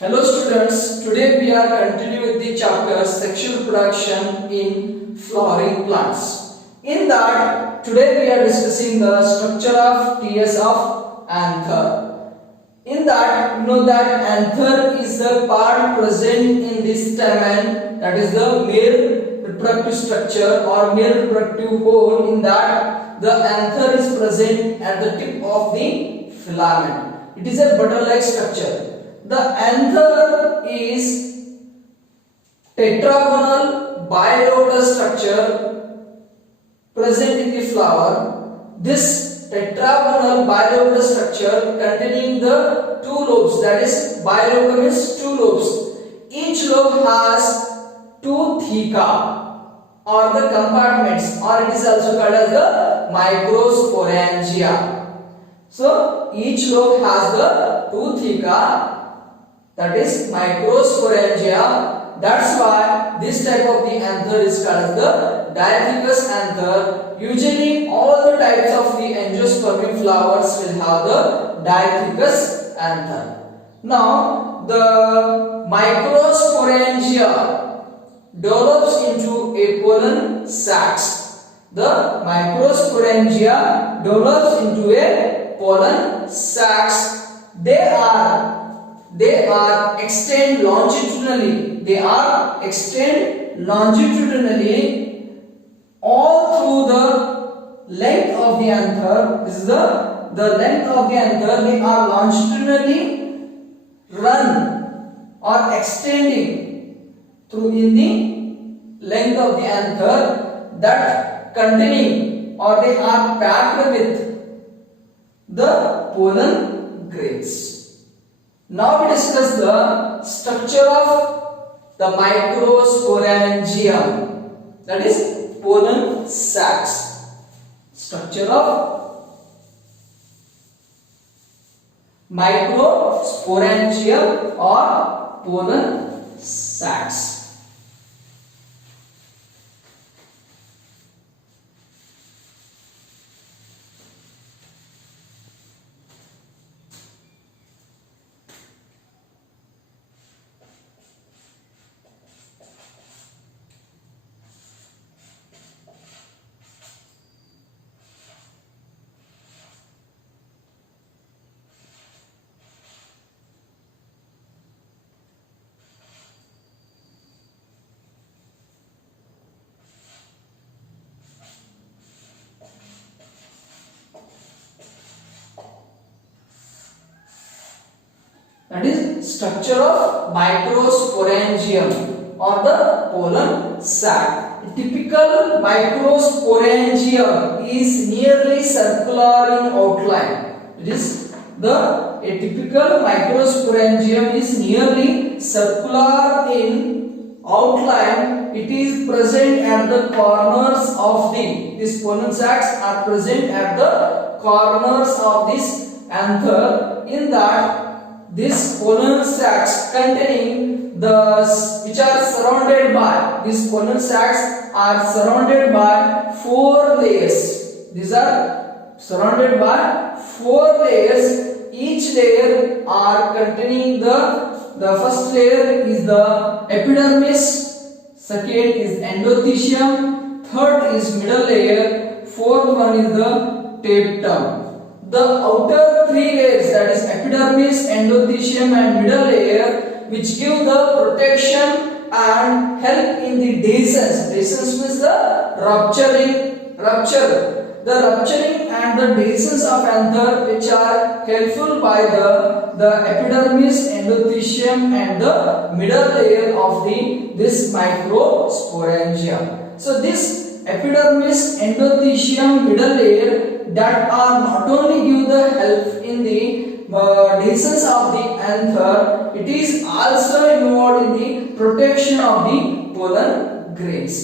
Hello students, today we are continuing with the chapter sexual reproduction in flowering plants. In that, today we are discussing the structure of TS of anther. In that, you know that anther is the part present in this stamen, that is the male reproductive structure or male reproductive hole. In that, the anther is present at the tip of the filament. It is a button-like structure. The anther is tetragonal bilobed structure present in the flower. This tetragonal bilobed structure containing the two lobes, that is bilobed means two lobes. Each lobe has two theca or the compartments, or it is also called as the microsporangia. So each lobe has the two theca, that is microsporangia. That's why this type of the anther is called the diathecous anther. Usually all the types of the angiospermic flowers will have the diathecous anther. Now the microsporangia develops into a pollen sacs. The microsporangia develops into a pollen sacs. They are extend longitudinally. They are extend longitudinally all through the length of the anther. This is the length of the anther. They are longitudinally run or extending through in the length of the anther, that containing or they are packed with the pollen grains. Now we discuss the structure of the microsporangium, that is pollen sacs. Structure of microsporangium or pollen sacs. That is structure of microsporangium or the pollen sac. A typical microsporangium is nearly circular in outline. It is a typical microsporangium is nearly circular in outline. It is present at the corners of these pollen sacs are present at the corners of this anther. In that, these pollen sacs containing which are surrounded by, these pollen sacs are surrounded by 4 layers. These are surrounded by 4 layers. Each layer are containing the first layer is the epidermis, second is endothecium, third is middle layer, fourth one is the tapetum. The outer 3 layers, that is epidermis, endothecium and middle layer, which give the protection and help in the dehiscence. Dehiscence means the rupture. The rupturing and the dehiscence of anther, which are helpful by the epidermis, endothecium and the middle layer of this microsporangia. So this epidermis, endothecium, middle layer, that are not only give the help in the dehiscence of the anther, it is also involved in the protection of the pollen grains.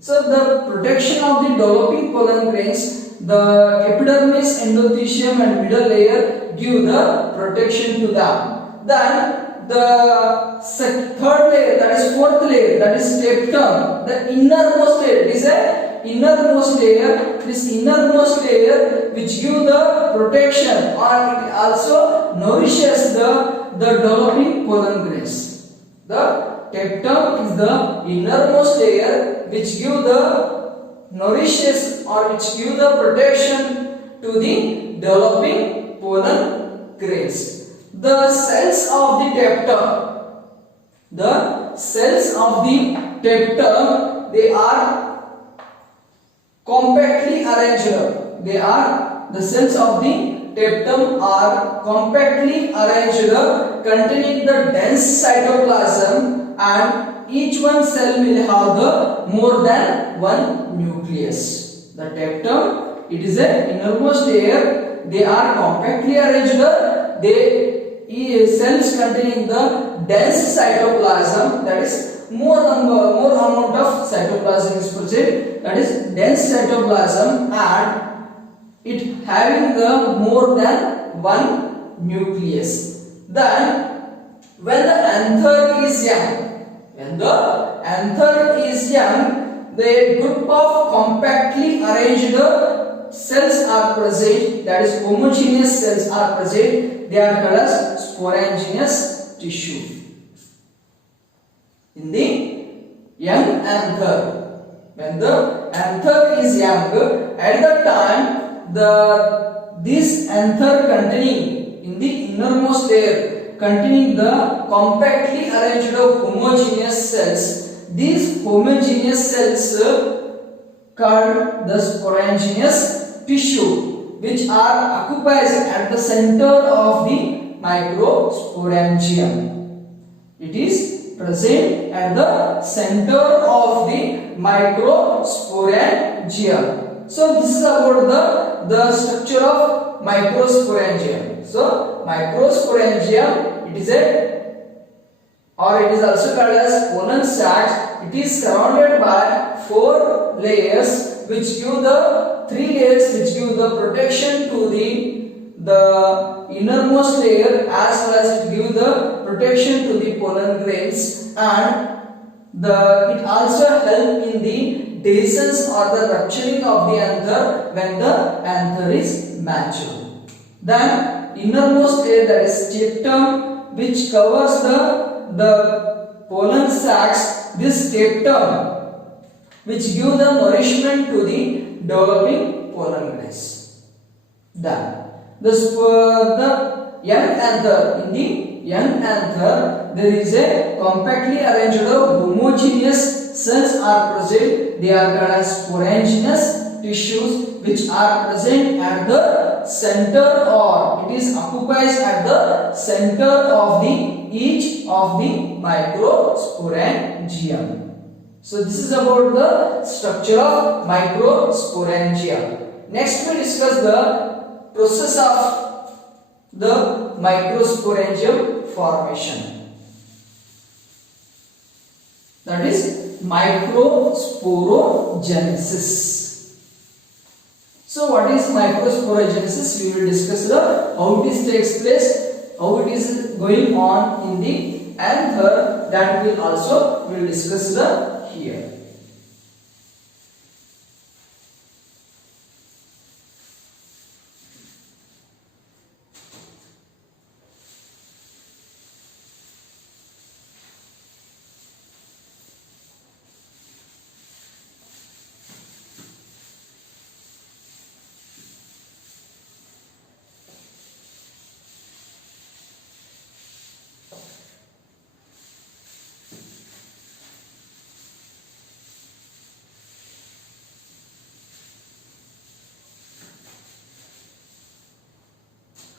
So the protection of the developing pollen grains, the epidermis, endothecium and middle layer give the protection to them. Then the third layer, that is fourth layer, that is tapetum, the innermost layer, it is a innermost layer. This innermost layer which give the protection, or it also nourishes the the developing pollen grains. The tapetum is the innermost layer which give the nourishes or which give the protection to the developing pollen grains. The cells of the tapetum, they are compactly arranged. The cells of the tapetum are compactly arranged, containing the dense cytoplasm, and each one cell will have the more than one nucleus. The tapetum, it is a innermost layer. They are compactly arranged. Cells containing the dense cytoplasm, that is more amount of cytoplasm is present, that is dense cytoplasm, and it having the more than one nucleus. Then when the anther is young, the group of compactly arranged cells are present, that is homogeneous cells are present. They are called as sporangious tissue. In the young anther, when the anther is young, at the time this anther containing in the innermost layer containing the compactly arranged homogeneous cells, these homogeneous cells called the sporangious tissue, which are occupies at the center of the microsporangium. It is present at the center of the microsporangium. So this is about the structure of microsporangium. So microsporangium, it is also called as pollen sac. It is surrounded by 4 layers, which give the 3 layers which give the protection to the innermost layer, as well as it give the protection to the pollen grains, and it also help in the dehiscence or the rupturing of the anther when the anther is mature. Then innermost layer, that is tapetum, which covers the pollen sacs. This tapetum which give the nourishment to the developing pollen grains. Then the young anther, in the young anther there is a compactly arranged homogeneous cells are present. They are called as sporangious tissues, which are present at the center, or it is occupies at the center of each of the microsporangium. So this is about the structure of microsporangia. Next we discuss the process of the microsporangium formation. That is microsporogenesis. So what is microsporogenesis? We will discuss how it takes place, how it is going on in the anther. That we will discuss here.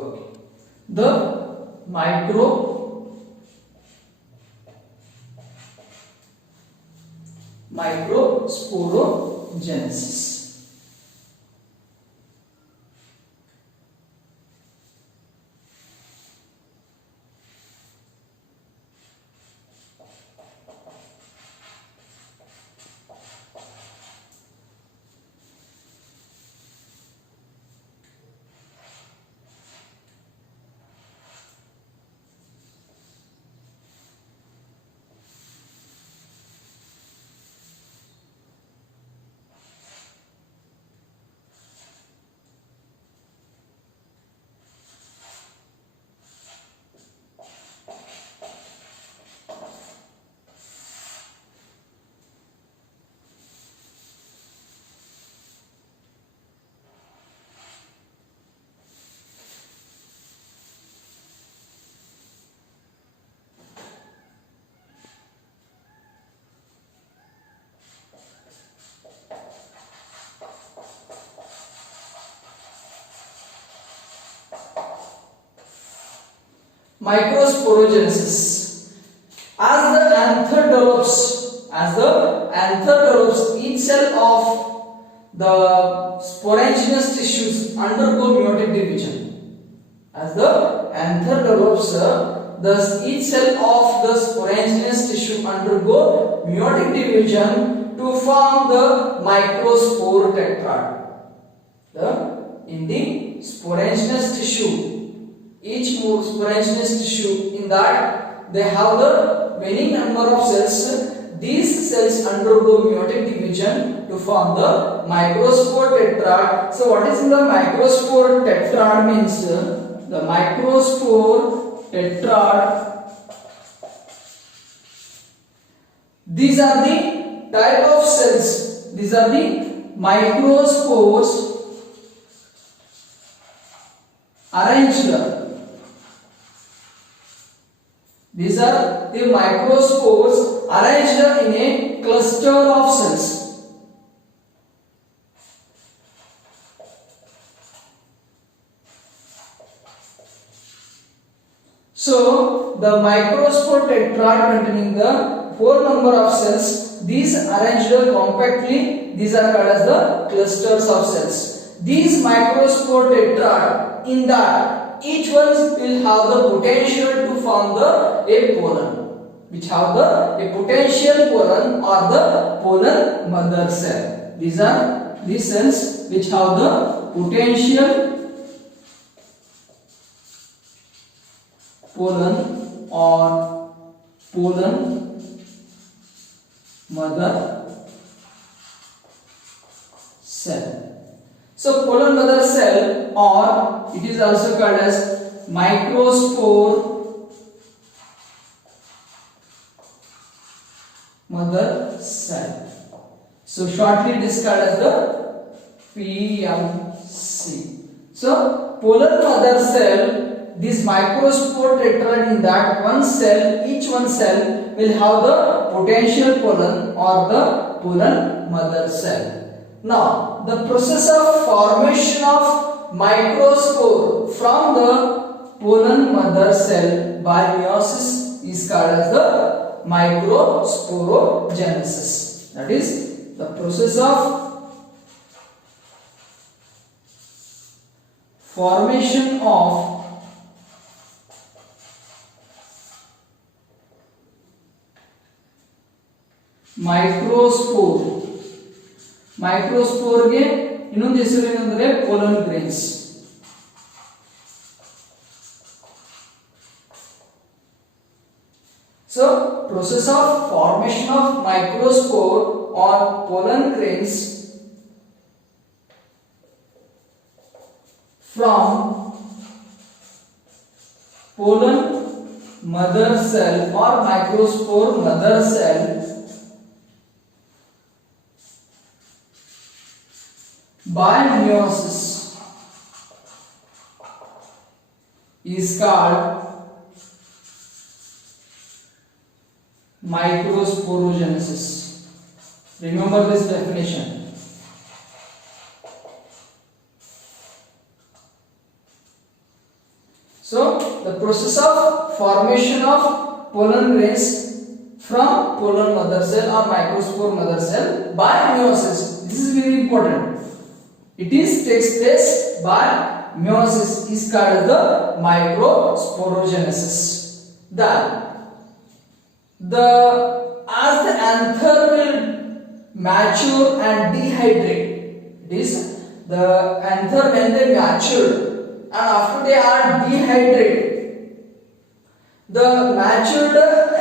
Okay. The microsporogenesis. microsporogenesis. As the anther develops, each cell of the sporangious tissues undergo meiotic division. As the anther develops, thus each cell of the sporangious tissue undergo meiotic division to form the microspore tetrad. In the sporangious tissue, each sporangious tissue, in that they have the many number of cells. These cells undergo meiotic division to form the microspore tetrad. So what is in the microspore tetrad means the microspore tetrad. These are the type of cells. These are the microspores arranged. These are the microspores arranged in a cluster of cells. So the microspore tetrad containing the 4 number of cells, these arranged compactly, these are called as the clusters of cells. These microspore tetrad, in that each one will have the potential to form a pollen, which have a potential pollen or the pollen mother cell. These are the cells which have the potential pollen or pollen mother cell. So pollen mother cell, or it is also called as microspore mother cell. So shortly it is called as the PMC. So pollen mother cell, this microspore tetrad, in that one cell, each one cell will have the potential pollen or the pollen mother cell. Now, the process of formation of microspore from the pollen mother cell by meiosis is called as the microsporogenesis. That is the process of formation of microspore. Microspore ಗೆ ಇನ್ನೊಂದು ಹೆಸರು ಏನಂದ್ರೆ pollen grains. So process of formation of microspore or pollen grains from pollen mother cell or microspore mother cell by meiosis is called microsporogenesis. Remember this definition. So the process of formation of pollen grains from pollen mother cell or microspore mother cell by meiosis. This is very important. It takes place by meiosis, is called the microsporogenesis. Then as the anther will mature and dehydrate, it is the anther when they mature and after they are dehydrated, the matured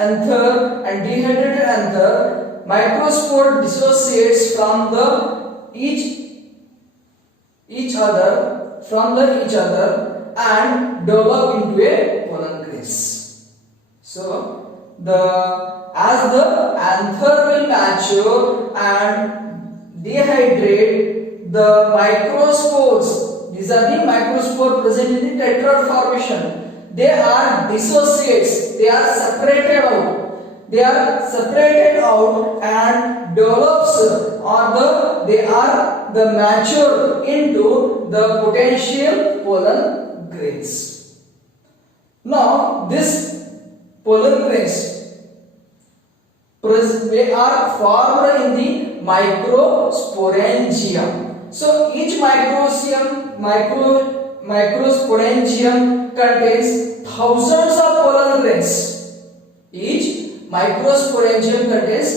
anther and dehydrated anther, microspore dissociates from the each other and develop into a pollen grains. So as the anther will mature and dehydrate, the microspores, these are the microspore present in the tetrad formation, they are dissociates, they are separated out and develops or they are matured into the potential pollen grains. Now this pollen grains they are formed in the microsporangium. So each microsporangium contains thousands of pollen grains. Each microsporangium contains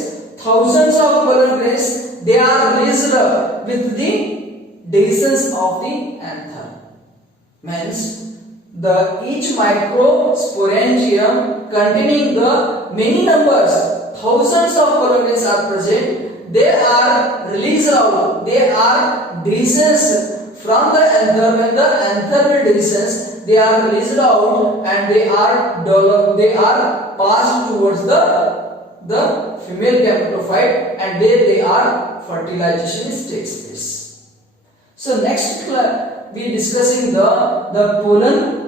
thousands of pollen grains. They are released with the dehiscence of the anther. Means each microsporangium containing the many numbers, thousands of pollen grains are present. They are released out. They are dehisced from the anther. When the anther will dehiscence, they are released out and they are passed towards the female gametophyte, and there they are fertilization takes place. So next we discussing the pollen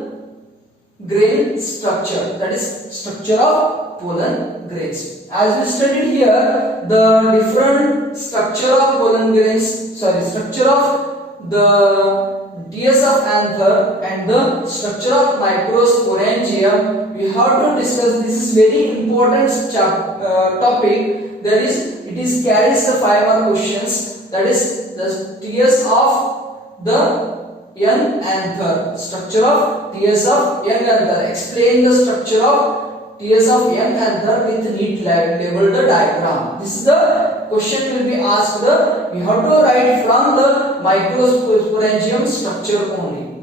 grain structure, that is structure of pollen grains. As we studied here, the different structure of pollen grains, structure of the DS of anther and the structure of microsporangium, we have to discuss. This is very important topic. That is, it is carries the 5 mark questions. That is the DS of the young anther, structure of TS of young anther. Explain the structure of TS of young anther with neat labeled diagram. This is the question will be asked. We have to write from the microsporangium structure only.